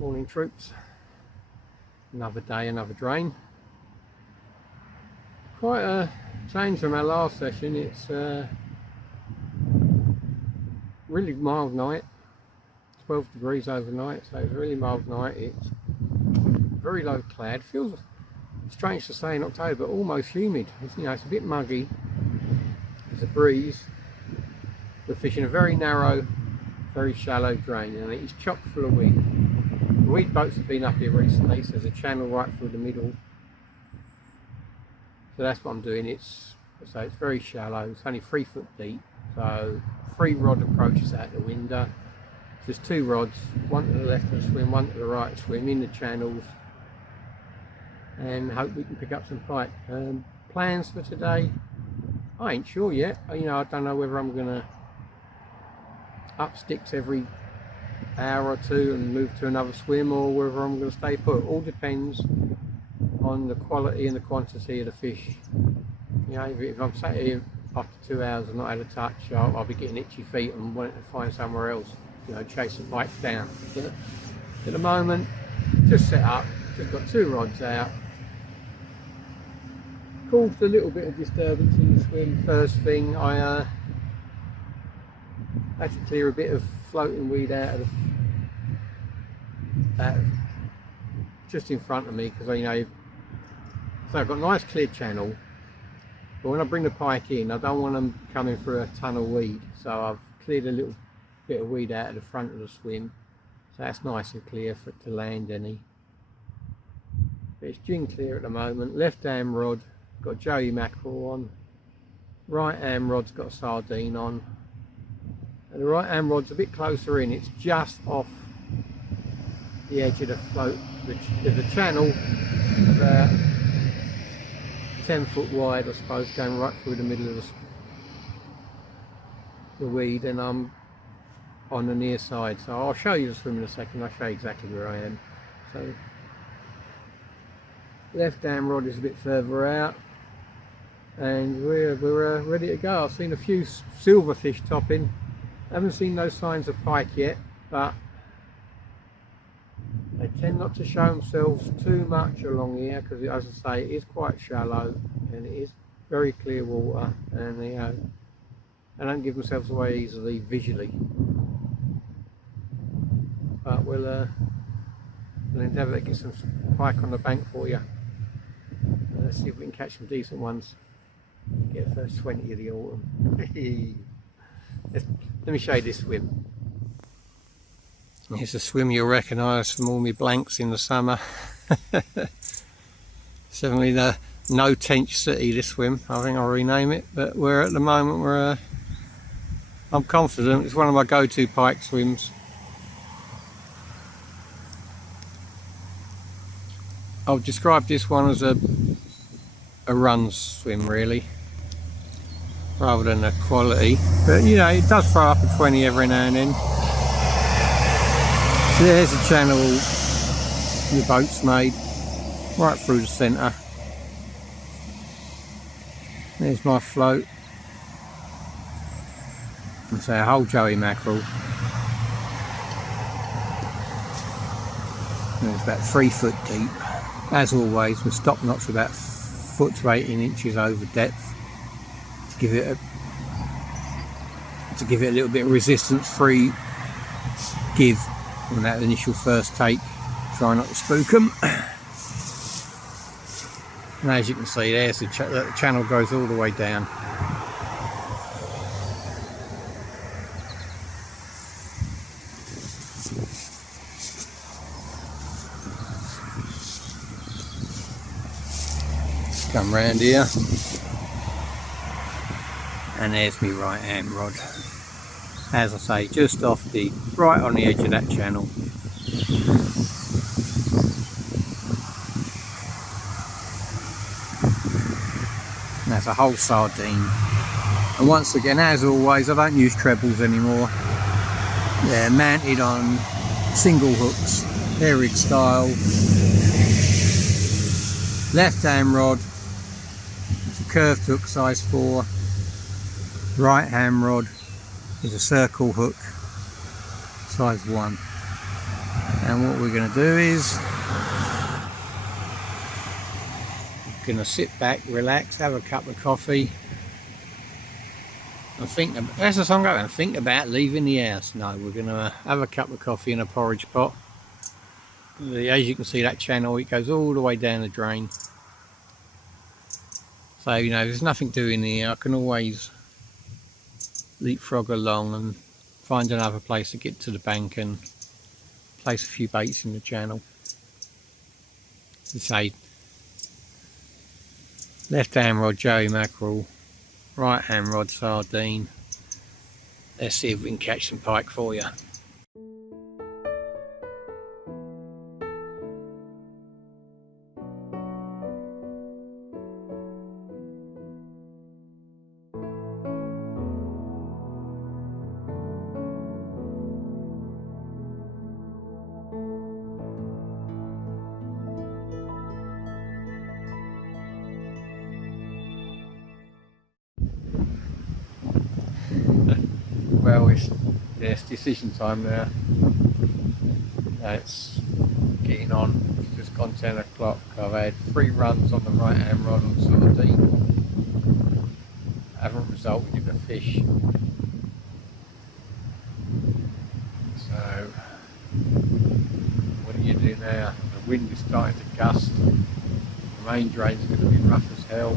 Morning troops, another day, another drain. Quite a change from our last session. It's really mild night, 12 degrees overnight, so it's a really mild night. It's very low cloud, feels strange to say in October, but almost humid. It's, it's a bit muggy, there's a breeze. We're fishing a very narrow, very shallow drain, and it's chock full of weed. The weed boats have been up here recently, so there's a channel right through the middle. So that's what I'm doing. It's very shallow. It's only 3 foot deep. So 3 rod approaches out the window. There's 2 rods, one to the left of the swim, one to the right of the swim in the channels, and hope we can pick up some pike. Plans for today? I ain't sure yet. I don't know whether I'm gonna up sticks every hour or two and move to another swim, or whether I'm going to stay put. It all depends on the quality and the quantity of the fish. If I'm sat here after 2 hours and not had a touch, I'll be getting itchy feet and wanting to find somewhere else, chase the pike down. But at the moment, just set up, just got 2 rods out. Caused a little bit of disturbance in the swim. First thing, I had to clear a bit of floating weed out of just in front of me, because so I've got a nice clear channel, but when I bring the pike in, I don't want them coming through a ton of weed, so I've cleared a little bit of weed out of the front of the swim, so that's nice and clear for it to land any. But it's gin clear at the moment. Left hand rod got joey mackerel on, right hand rod's got a sardine on. And the right hand rod's a bit closer in, it's just off the edge of the float, the channel, about 10 foot wide I suppose, going right through the middle of the weed, and I'm on the near side. So I'll show you the swim in a second, I'll show you exactly where I am. So left hand rod is a bit further out, and we're ready to go. I've seen a few silverfish topping. Haven't seen no signs of pike yet, but they tend not to show themselves too much along here, because as I say, it is quite shallow and it is very clear water, and they don't give themselves away easily visually. But we'll endeavour to get some pike on the bank for you. Let's see if we can catch some decent ones. Get the first 20 of the autumn. Let me show you this swim. Here's a swim you'll recognise from all my blanks in the summer. Certainly the no tench city, this swim. I think I'll rename it, but we're at the moment, I'm confident it's one of my go-to pike swims. I'll describe this one as a run swim really, rather than a quality, but it does throw up a 20 every now and then. So there's a channel the boat's made right through the centre. There's my float. It's a whole joey mackerel. And it's about 3 foot deep. As always, with stop knots about 1 to 18 inches over depth, to give it a little bit of resistance-free give on that initial first take. Try not to spook them. And as you can see, there's the channel goes all the way down. Come round here, and there's my right hand rod. As I say, just off right on the edge of that channel. And that's a whole sardine. And once again, as always, I don't use trebles anymore. They're mounted on single hooks, herring style. Left hand rod, it's a curved hook size 4. Right hand rod is a circle hook size 1. And what we're going to do is we're going to sit back, relax, have a cup of coffee, and think. That's the song going. Think about leaving the house. No, we're going to have a cup of coffee in a porridge pot. As you can see, that channel, it goes all the way down the drain. So, you know, there's nothing doing here. I can always leapfrog along and find another place to get to the bank and place a few baits in the channel. To say, left hand rod Joey mackerel, right hand rod sardine. Let's see if we can catch some pike for you. Well, it's decision time now. It's getting on. It's just gone 10 o'clock. I've had 3 runs on the right hand rod on sardine. Haven't resulted in a fish. So, what do you do now? The wind is starting to gust. The main drain's going to be rough as hell.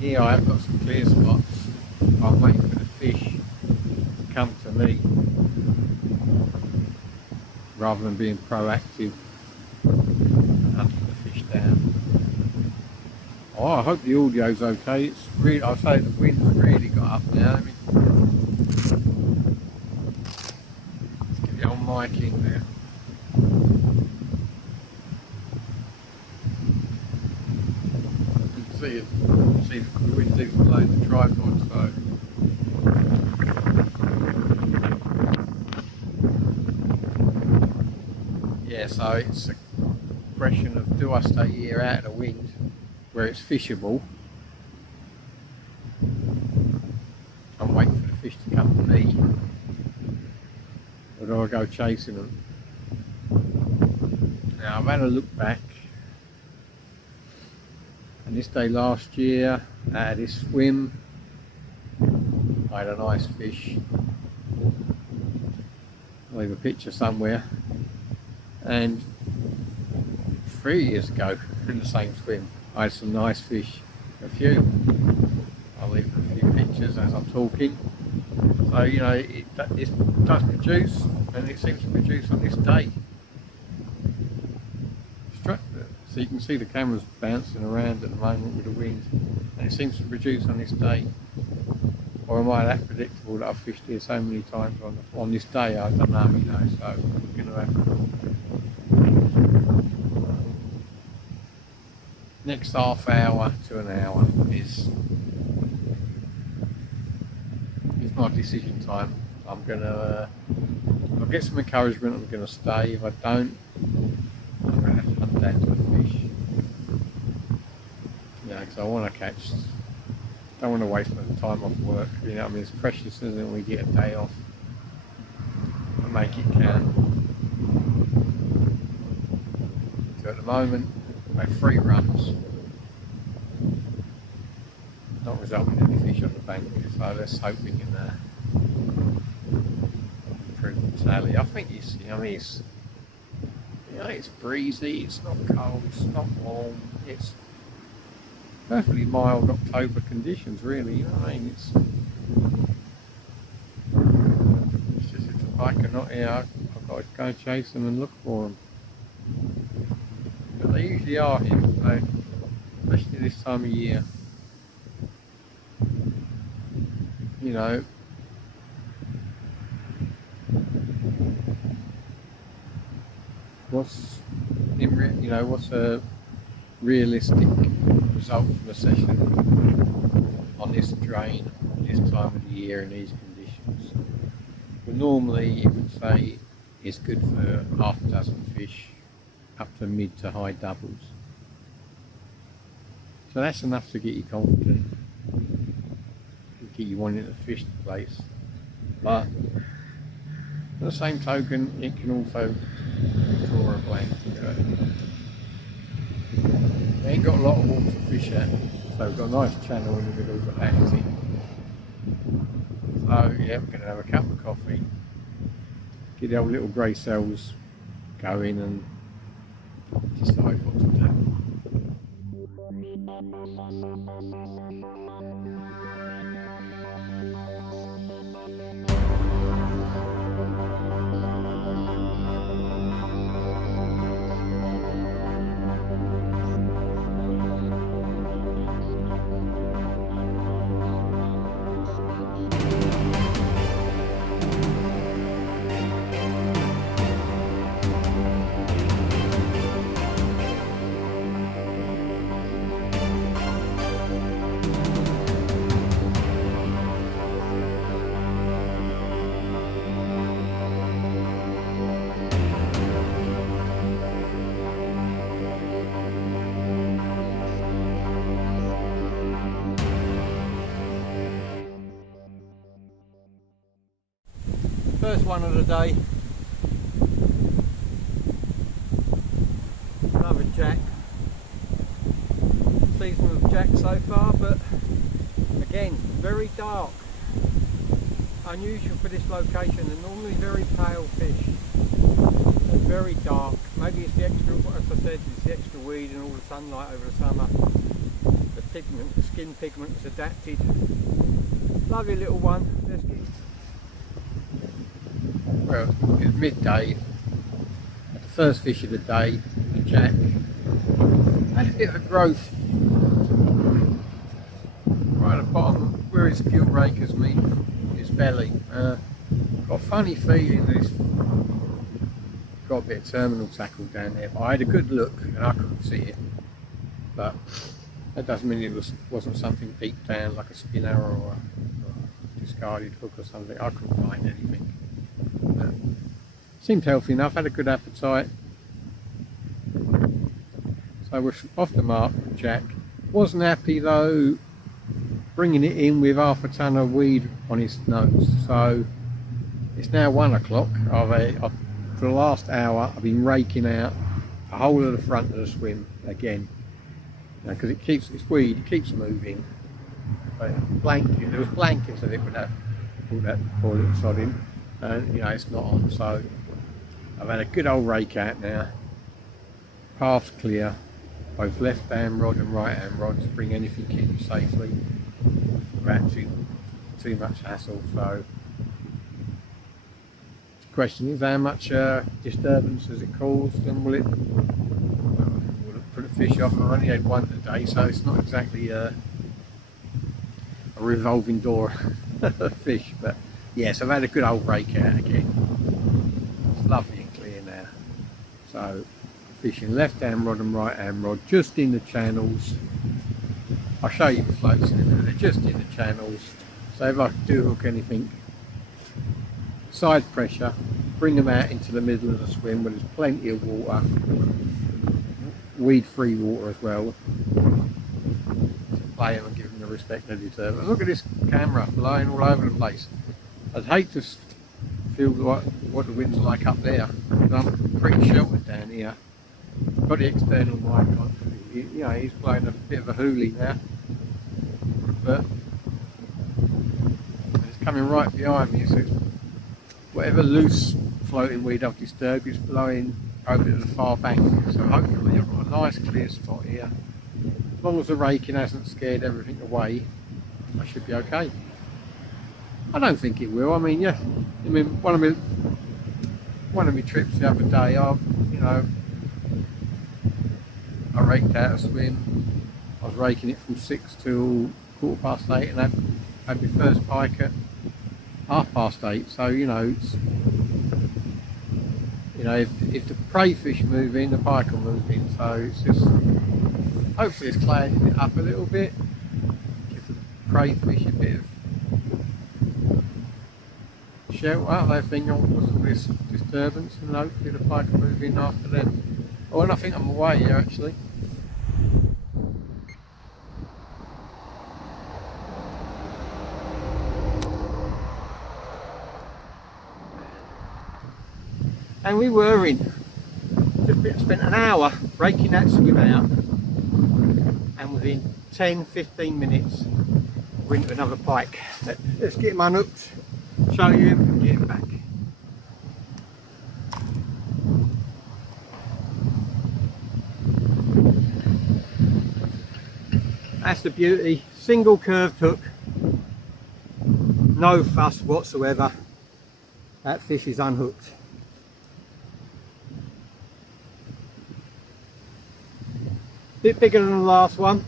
Here I have got some clear spots. I'm waiting for the fish to come to me rather than being proactive and hunting the fish down. Oh, I hope the audio's okay. It's really, I'll say the wind's really got up now. Let's get the old mic in there. You can see it. See the wind even below the tripod, so yeah, so it's a question of, do I stay here out of the wind where it's fishable and wait for the fish to come to me, or do I go chasing them? Now I've had a look back, and this day last year I had this swim. I had a nice fish. I'll leave a picture somewhere. And 3 years ago in the same swim I had some nice fish. A few. I'll leave a few pictures as I'm talking. So, you know, it does produce, and it seems to produce on this day. So you can see the camera's bouncing around at the moment with the wind, and it seems to produce on this day. Or am I that predictable that I've fished here so many times on this day? I don't know, you know, so we're going to have next half hour to an hour is my decision time. I'm going to, if I get some encouragement, I'm going to stay. If I don't, I'm going to have to hunt down to a fish. You know, because I want to catch, don't want to waste my time off work. You know what I mean? It's precious, isn't it, when we get a day off and make it count. So at the moment, I have 3 runs, not resulting in any fish on the bank, so let's hope we can improve the tally. I think it's, you know, it's breezy, it's not cold, it's not warm, it's perfectly mild October conditions, really. You know what I mean? It's just, if the pike are not here, I've got to go chase them and look for them. But they usually are here, so, especially this time of year. You know, what's a realistic result from a session on this drain, this time of the year, in these conditions? Well, normally you would say it's good for half a dozen fish, up to mid to high doubles. So that's enough to get you confident, to get you wanting to fish the place. But At the same token, it can also draw a blank. They ain't got a lot of water to fish at, so we've got a nice channel in the middle, but that is it. So yeah, we're going to have a cup of coffee, get the old little grey cells going and decide what to do. First one of the day, another jack. Season of jack so far, but again very dark, unusual for this location. They're normally very pale fish, and very dark. Maybe it's the extra, as I said, it's the extra weed and all the sunlight over the summer. The pigment, the skin pigment is adapted. Lovely little one. Let's get. Well, it's midday, the first fish of the day, the jack. Had a bit of a growth right at the bottom where his gill rakers meet his belly. Got a funny feeling that it's got a bit of terminal tackle down there, but I had a good look and I couldn't see it. But that doesn't mean it wasn't something deep down like a spin arrow or a discarded hook or something. I couldn't find anything. Seemed healthy enough, had a good appetite. So we're off the mark with Jack. Wasn't happy though bringing it in with half a ton of weed on his nose. So it's now 1 o'clock. For the last hour I've been raking out the whole of the front of the swim again. Because it's weed, it keeps moving. But there was blankets of it with that poor little sod in. And it's not on, so I've had a good old rake out now. Path's clear, both left hand rod and right hand rod to bring anything in safely without too much hassle. So the question is, how much disturbance has it caused, and will it put a fish off? I've only had one today, so it's not exactly a revolving door of fish, but yes, I've had a good old rake out again. It's lovely and clear now. So fishing left hand rod and right hand rod just in the channels. I'll show you the floats in a minute. They're just in the channels. So if I do hook anything, side pressure, bring them out into the middle of the swim where there's plenty of water, weed free water as well, to play them and give them the respect they deserve. And look at this camera blowing all over the place. I'd hate to feel what the wind's like up there. I'm pretty sheltered down here. Got the external mic on. He's blowing a bit of a hoolie now, but it's coming right behind me. So it's whatever loose floating weed I've disturbed is blowing over to the far bank. So hopefully I've got a nice clear spot here. As long as the raking hasn't scared everything away, I should be okay. I don't think it will. I mean, yeah. I mean, one of my trips the other day, I raked out a swim. I was raking it from 6 till 8:15, and had my first pike at 8:30. So if the prey fish move in, the pike will move in. So it's just hopefully it's clearing it up a little bit. Give the prey fish a bit of shelter. They think all this disturbance, and hopefully the pike will move in after them. Oh, and I think I'm away here actually. And we were in. Just spent an hour breaking that swim out, and within 10-15 minutes we're into another pike. Let's get him unhooked, show you him, and get him back. That's the beauty, single curved hook, no fuss whatsoever. That fish is unhooked. Bit bigger than the last one.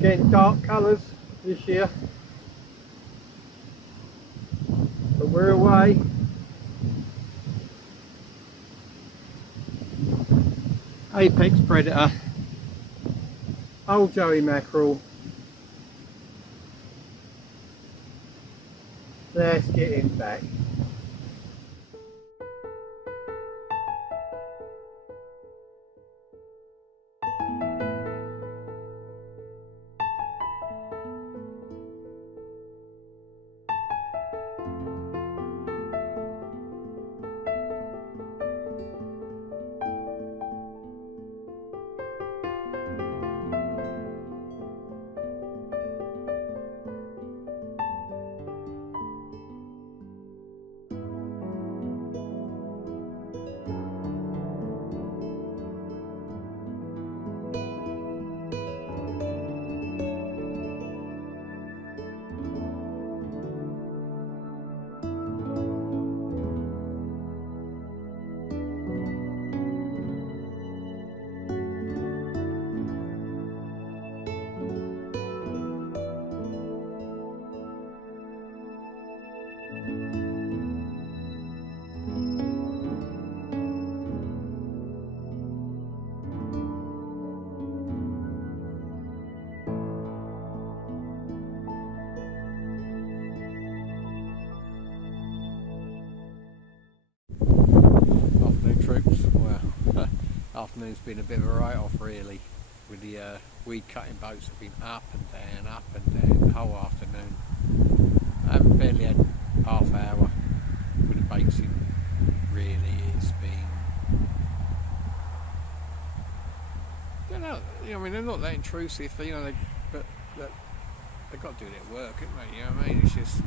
Getting dark colours this year, but we're away. Apex predator, old Joey mackerel. Let's get him back. Well, afternoon's been a bit of a write-off really, with the weed cutting boats have been up and down the whole afternoon. I haven't barely had half hour with the baits in. Really, it's been, I don't know, I mean, they're not that intrusive, but they've got to do their work, haven't they? You know what I mean? It's just,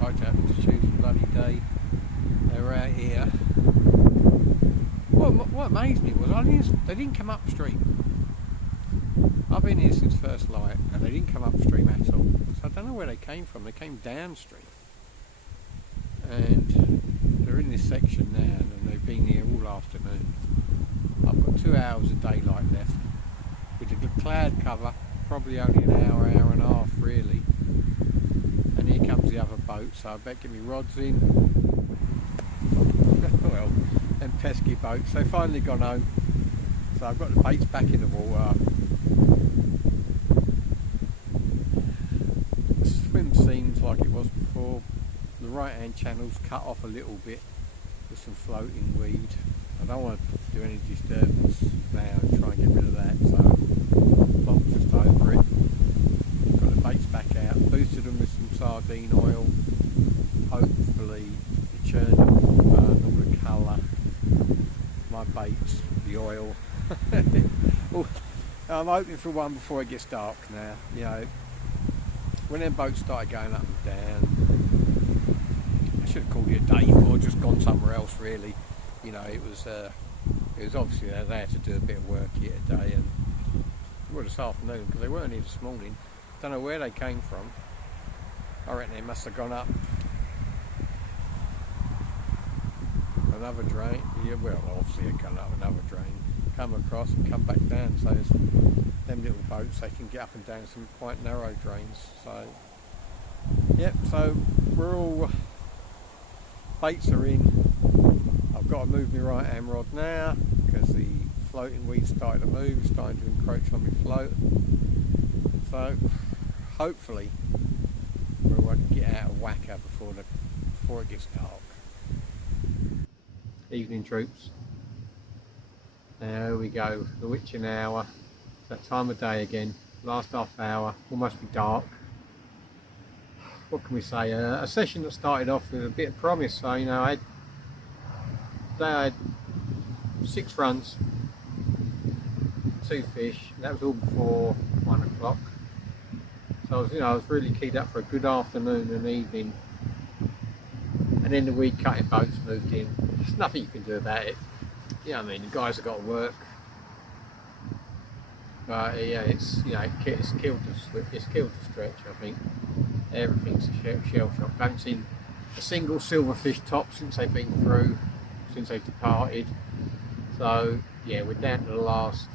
I happened to choose a bloody day. They were out here. What amazed me was they didn't come upstream. I've been here since first light, and they didn't come upstream at all. So I don't know where they came from. They came downstream, and they're in this section now, and they've been here all afternoon. I've got 2 hours of daylight left with the cloud cover, probably only an hour and a half really. And here comes the other boat, so I better get my rods in. Well, them pesky boats, they've finally gone home, so I've got the baits back in the water. The swim seems like it was before. The right hand channel's cut off a little bit with some floating weed. I don't want to do any disturbance now and try and get rid of that, so plonk just over it. Got the baits back out, boosted them with some sardine oil. Hopefully it churned all the colour. My baits, the oil. Oh, I'm hoping for one before it gets dark now. You know, when them boats started going up and down, I should have called it a day or just gone somewhere else really. You know, it was obviously they had to do a bit of work here today, and well, this afternoon, because they weren't here this morning. Don't know where they came from. I reckon they must have gone up another drain. Yeah, well, obviously they're coming up another drain, come across and come back down. So it's them little boats, they can get up and down some quite narrow drains. So yep, so we're all, baits are in. I've got to move my right hand rod now because the floating weed's starting to move, it's starting to encroach on my float. So hopefully I can get out of whacker before it gets dark. Evening troops. There we go, the witching hour. It's that time of day again. Last half hour, almost be dark. what can we say, a session that started off with a bit of promise. So you know, I had 6 runs, 2 fish, and that was all before 1 o'clock. So I was, you know, I was really keyed up for a good afternoon and evening. And then the weed cutting boats moved in. There's nothing you can do about it. You know what I mean? The guys have got to work. But yeah, it's, you know, it's killed the stretch. I think everything's a shell shock. I haven't seen a single silverfish top since they've been through, since they've departed. So yeah, we're down to the last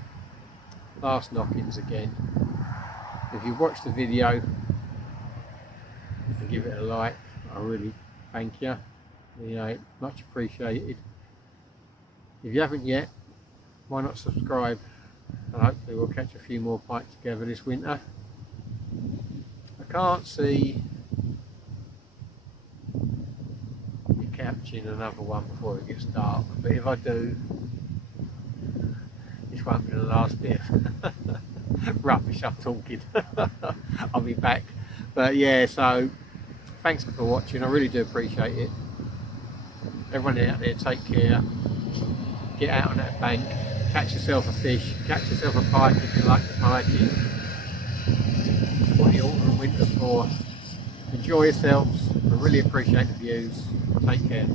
knockings again. If you've watched the video and give it a like, I really thank you. You know, much appreciated. If you haven't yet, why not subscribe? And hopefully we'll catch a few more pike together this winter. I can't see you catching another one before it gets dark, but if I do, this won't be the last bit of rubbish I'm talking. I'll be back. But yeah, so thanks for watching, I really do appreciate it. Everyone out there, take care. Get out on that bank, catch yourself a fish, catch yourself a pike if you like the piking. That's what the autumn and winter's for. Enjoy yourselves, I really appreciate the views. Take care.